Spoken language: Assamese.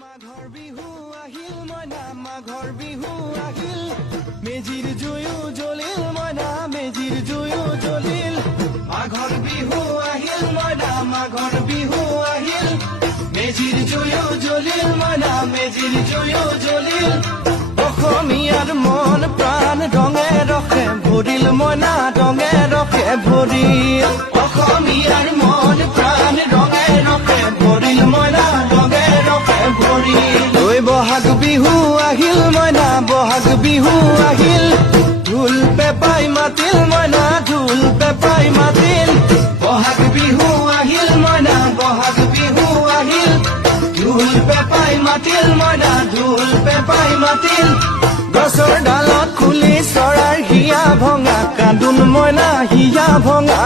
মাঘৰ বিহু আহিল মইনা মাঘৰ বিহু আহিল মেজিৰ জুয়ো জ্বলিল মইনা মেজিৰ জুয়ো জ্বলিল মাঘৰ বিহু আহিল মইনা মাঘৰ বিহু আহিল মেজিৰ জুয়ো জ্বলিল মইনা মেজিৰ জুয়ো জ্বলিল অসমীয়াৰ মন প্ৰাণ ৰঙে ৰসে ভৰিল মইনা ৰঙে ৰসে ভৰিল অসমীয়াৰ মন প্ৰাণ ৰঙে ৰসে ভৰিল মইনা ৰঙে ৰসে ভৰিল ঐ বহাগ বিহু আহিল মইনা বহাগ বিহু আহিল ঢোল পেপাই মাতিল মইনা ঢোল পেপাই মাতিল বহাগ বিহু আহিল মইনা বহাগ বিহু আহিল ঢোল পেপাই মাতিল মইনা ঢোল পেপাই মাতিল গছৰ ডালত খুলি চৰাইৰ হিয়া ভঙা কান্দোন মইনা হিয়া ভঙা